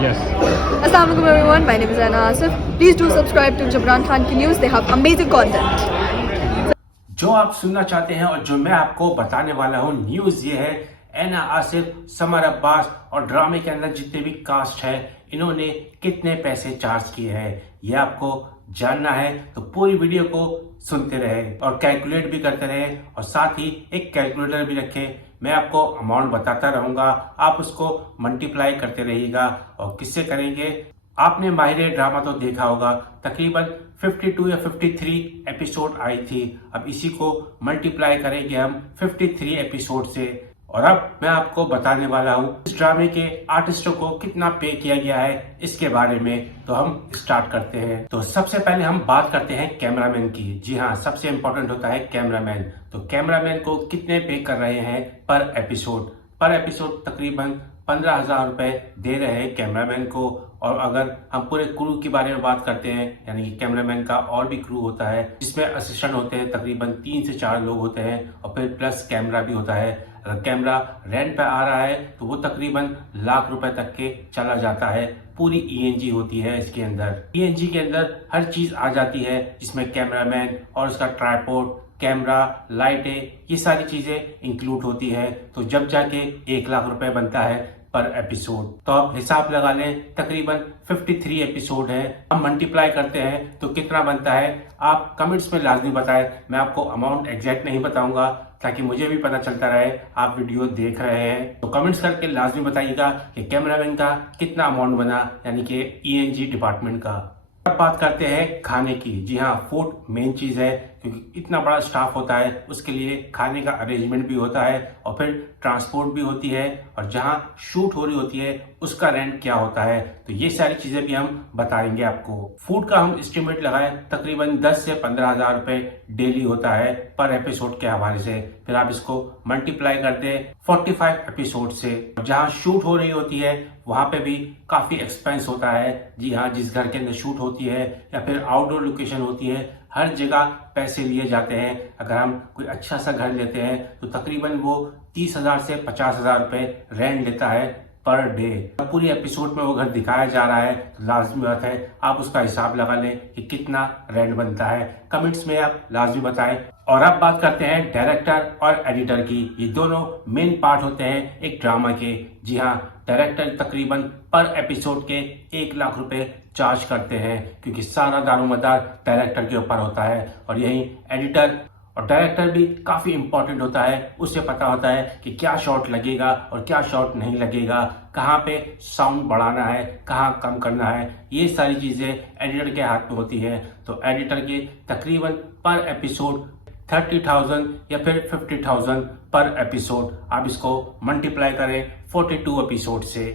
Yes. Assalamualaikum everyone, my name is Anna Asif. Please do subscribe to Jabran Khan Ki News. They have amazing content. जो आप सुनना चाहते हैं और जो मैं आपको बताने वाला हूँ न्यूज ये है, एना आसिफ, समर अब्बास और ड्रामे के अंदर जितने भी कास्ट है इन्होंने कितने पैसे चार्ज किए हैं ये आपको जानना है। तो पूरी वीडियो को सुनते रहे और कैलकुलेट भी करते रहे और साथ ही एक कैलकुलेटर भी रखें। मैं आपको अमाउंट बताता रहूंगा, आप उसको मल्टीप्लाई करते रहिएगा। और किससे करेंगे? आपने माहिर ड्रामा तो देखा होगा, तकरीबन 52 या 53 एपिसोड आई थी। अब इसी को मल्टीप्लाई करेंगे हम 53 एपिसोड से। और अब मैं आपको बताने वाला हूँ इस ड्रामे के आर्टिस्टों को कितना पे किया गया है इसके बारे में। तो हम स्टार्ट करते हैं। तो सबसे पहले हम बात करते हैं कैमरामैन की। जी हाँ, सबसे इम्पोर्टेंट होता है कैमरामैन। तो कैमरामैन को कितने पे कर रहे हैं पर एपिसोड? पर एपिसोड तकरीबन 15,000 रुपए दे रहे हैं कैमरामैन को। और अगर हम पूरे क्रू के बारे में बात करते हैं, यानी कि कैमरामैन का और भी क्रू होता है जिसमें असिस्टेंट होते हैं, तकरीबन 3 से 4 लोग होते हैं और फिर प्लस कैमरा भी होता है। अगर कैमरा रेंट पे आ रहा है तो वो तकरीबन लाख रुपए तक के चला जाता है। पूरी ईएनजी होती है इसके अंदर। ईएनजी के अंदर हर चीज आ जाती है जिसमें कैमरामैन और उसका ट्राइपॉड, कैमरा, लाइटें, ये सारी चीजें इंक्लूड होती है। तो जब जाके 1 लाख रुपए बनता है पर एपिसोड। तो आप हिसाब लगा लें, तकरीबन 53 एपिसोड है। हम मल्टीप्लाई करते हैं तो कितना बनता है आप कमेंट्स में लाजमी बताएं। मैं आपको अमाउंट एग्जैक्ट नहीं बताऊंगा ताकि मुझे भी पता चलता रहे आप वीडियो देख रहे हैं। तो कमेंट्स करके लाजमी बताइएगा कि कैमरामैन का कितना अमाउंट बना, यानी कि ईएनजी डिपार्टमेंट का। अब बात करते हैं खाने की। जी हाँ, फूड मेन चीज है क्योंकि इतना बड़ा स्टाफ होता है, उसके लिए खाने का अरेंजमेंट भी होता है और फिर ट्रांसपोर्ट भी होती है और जहाँ शूट हो रही होती है उसका रेंट क्या होता है। तो ये सारी चीजें भी हम बताएंगे आपको। फूड का हम एस्टिमेट लगाए तकरीबन 10 से 15,000 रुपए डेली होता है पर एपिसोड के हवाले से। फिर आप इसको मल्टीप्लाई करते 45 एपिसोड से। जहाँ शूट हो रही होती है वहां पे भी काफी एक्सपेंस होता है। जी हाँ, जिस घर के अंदर शूट होती है या फिर आउटडोर लोकेशन होती है, हर जगह पैसे लिए जाते हैं। अगर हम कोई अच्छा सा घर लेते हैं तो तकरीबन वो 30,000 से 50,000 रुपए रेंट लेता है पर डे। पूरी एपिसोड में वो घर दिखाया जा रहा है तो लाजमी बात है आप उसका हिसाब लगा लें कि कितना रेंट बनता है। कमेंट्स में आप लाजमी बताएं। और अब बात करते हैं डायरेक्टर और एडिटर की। ये दोनों मेन पार्ट होते हैं एक ड्रामा के। जी हाँ, डायरेक्टर तकरीबन पर एपिसोड के 1 लाख रुपए चार्ज करते हैं क्योंकि सारा दारोमदार डायरेक्टर के ऊपर होता है। और यही एडिटर और डायरेक्टर भी काफी इंपॉर्टेंट होता है। उससे पता होता है कि क्या शॉट लगेगा और क्या शॉट नहीं लगेगा, कहाँ पे साउंड बढ़ाना है, कहाँ कम करना है। ये सारी चीजें एडिटर के हाथ में होती है। तो एडिटर के तकरीबन पर एपिसोड 30,000 या फिर 50,000 पर एपिसोड। आप इसको मल्टीप्लाई करें 42 एपिसोड से।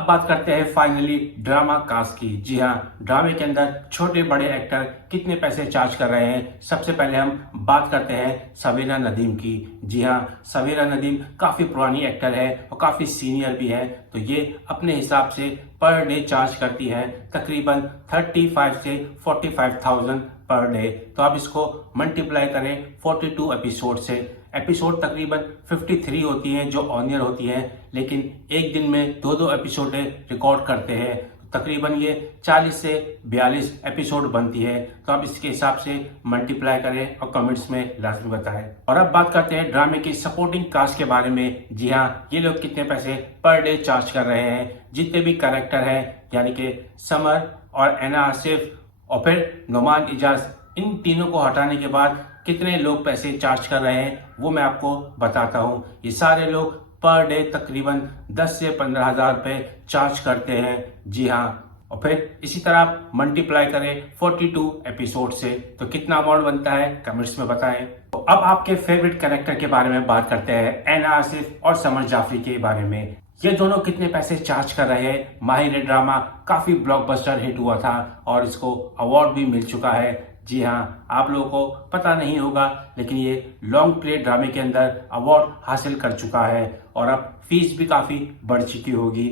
अब बात करते हैं फाइनली ड्रामा कास्ट की। जी हाँ, ड्रामे के अंदर छोटे बड़े एक्टर कितने पैसे चार्ज कर रहे हैं। सबसे पहले हम बात करते हैं सवेरा नदीम की। जी हाँ, सवेरा नदीम काफी पुरानी एक्टर है और काफी सीनियर भी है। तो ये अपने हिसाब से पर डे चार्ज करती है तकरीबन 35 से 45,000 पर डे। तो आप इसको मल्टीप्लाई करें 42 एपिसोड से। एपिसोड तकरीबन 53 होती हैं जो ऑनियर होती हैं, लेकिन एक दिन में 2-2 एपिसोड रिकॉर्ड करते हैं। तकरीबन ये 40 से 42 एपिसोड बनती है। तो आप इसके हिसाब से मल्टीप्लाई करें और कमेंट्स में लाजमी बताएं। और अब बात करते हैं ड्रामे की सपोर्टिंग कास्ट के बारे में। जी हाँ, ये लोग कितने पैसे पर डे चार्ज कर रहे हैं। जितने भी कैरेक्टर हैं, यानी कि समर और एना आसिफ और फिर नुमान इजाज, इन तीनों को हटाने के बाद कितने लोग पैसे चार्ज कर रहे हैं वो मैं आपको बताता हूँ। ये सारे लोग पर डे तकरीबन 10 से 15,000 रुपए चार्ज करते हैं। जी हाँ, और फिर इसी तरह आप मल्टीप्लाई करें 42 एपिसोड से तो कितना अमाउंट बनता है कमेंट्स में बताएं। तो अब आपके फेवरेट कैरेक्टर के बारे में बात करते हैं, एना आसिफ और समर जाफरी के बारे में। ये दोनों कितने पैसे चार्ज कर रहे हैं। माहिर ड्रामा काफी ब्लॉकबस्टर हिट हुआ था और इसको अवार्ड भी मिल चुका है। जी हाँ, आप लोगों को पता नहीं होगा लेकिन ये लॉन्ग प्ले ड्रामे के अंदर अवार्ड हासिल कर चुका है और अब फीस भी काफी बढ़ चुकी होगी।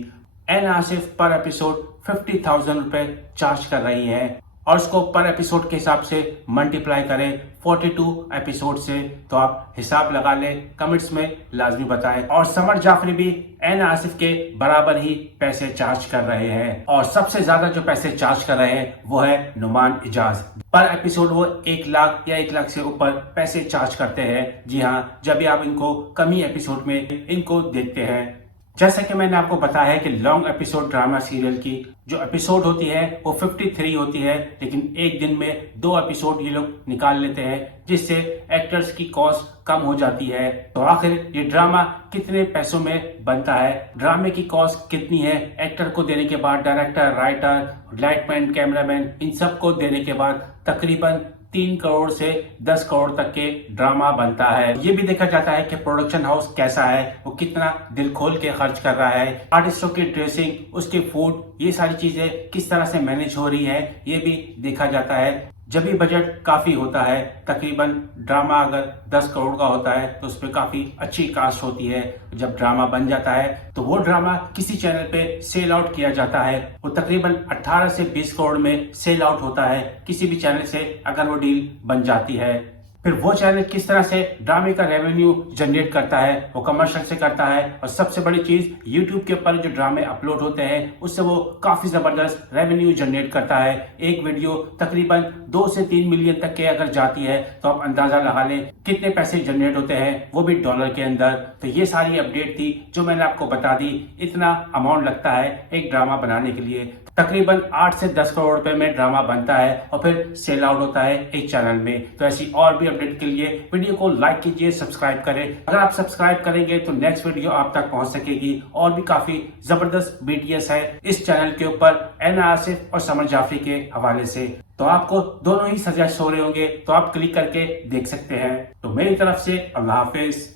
एना आसिफ पर एपिसोड 50,000 रुपए चार्ज कर रही है और उसको पर एपिसोड के हिसाब से मल्टीप्लाई करें 42 एपिसोड से, तो आप हिसाब लगा लें, कमेंट्स में लाजमी बताएं। और समर जाफरी भी एना आसिफ के बराबर ही पैसे चार्ज कर रहे हैं, और सबसे ज्यादा जो पैसे चार्ज कर रहे हैं वो है नुमान इजाज। पर एपिसोड वो 1 लाख या 1 लाख से ऊपर पैसे चार्ज करते हैं। जी हाँ, जब भी आप इनको कमी एपिसोड में इनको देखते हैं। जैसा कि मैंने आपको बताया है कि लॉन्ग एपिसोड ड्रामा सीरियल की जो एपिसोड होती है वो 53 होती है, लेकिन एक दिन में 2 एपिसोड ये लोग निकाल लेते हैं, जिससे एक्टर्स की कॉस्ट कम हो जाती है। तो आखिर ये ड्रामा कितने पैसों में बनता है, ड्रामे की कॉस्ट कितनी है, एक्टर को देने के बाद, डायरेक्टर, राइटर, लाइटमैन, कैमरामैन, इन सब को देने के बाद तकरीबन 3 करोड़ से 10 करोड़ तक के ड्रामा बनता है। ये भी देखा जाता है कि प्रोडक्शन हाउस कैसा है, वो कितना दिल खोल के खर्च कर रहा है, आर्टिस्टों की ड्रेसिंग, उसके फूड, ये सारी चीजें किस तरह से मैनेज हो रही है, ये भी देखा जाता है। जब भी बजट काफी होता है, तकरीबन ड्रामा अगर 10 करोड़ का होता है तो उसमें काफी अच्छी कास्ट होती है। जब ड्रामा बन जाता है तो वो ड्रामा किसी चैनल पे सेल आउट किया जाता है, वो तकरीबन 18 से 20 करोड़ में सेल आउट होता है किसी भी चैनल से अगर वो डील बन जाती है। फिर वो चैनल किस तरह से ड्रामे का रेवेन्यू जनरेट करता है, वो कमर्शियल से करता है, और सबसे बड़ी चीज यूट्यूब के ऊपर जो ड्रामे अपलोड होते हैं उससे वो काफी जबरदस्त रेवेन्यू जनरेट करता है। एक वीडियो तकरीबन 2 से 3 मिलियन तक के अगर जाती है तो आप अंदाजा लगा लें कितने पैसे जनरेट होते हैं, वो भी डॉलर के अंदर। तो ये सारी अपडेट थी जो मैंने आपको बता दी। इतना अमाउंट लगता है एक ड्रामा बनाने के लिए, तकरीबन 8 से 10 करोड़ रुपए में ड्रामा बनता है और फिर सेल आउट होता है एक चैनल में। तो ऐसी और भी अपडेट के लिए वीडियो को लाइक कीजिए, सब्सक्राइब करें। अगर आप सब्सक्राइब करेंगे तो नेक्स्ट वीडियो आप तक पहुंच सकेगी। और भी काफी जबरदस्त वीडियोस है इस चैनल के ऊपर एना आसिफ और समर जाफरी के हवाले से, तो आपको दोनों ही सजेस्ट हो रहे होंगे, तो आप क्लिक करके देख सकते हैं। तो मेरी तरफ से अल्लाह हाफिज।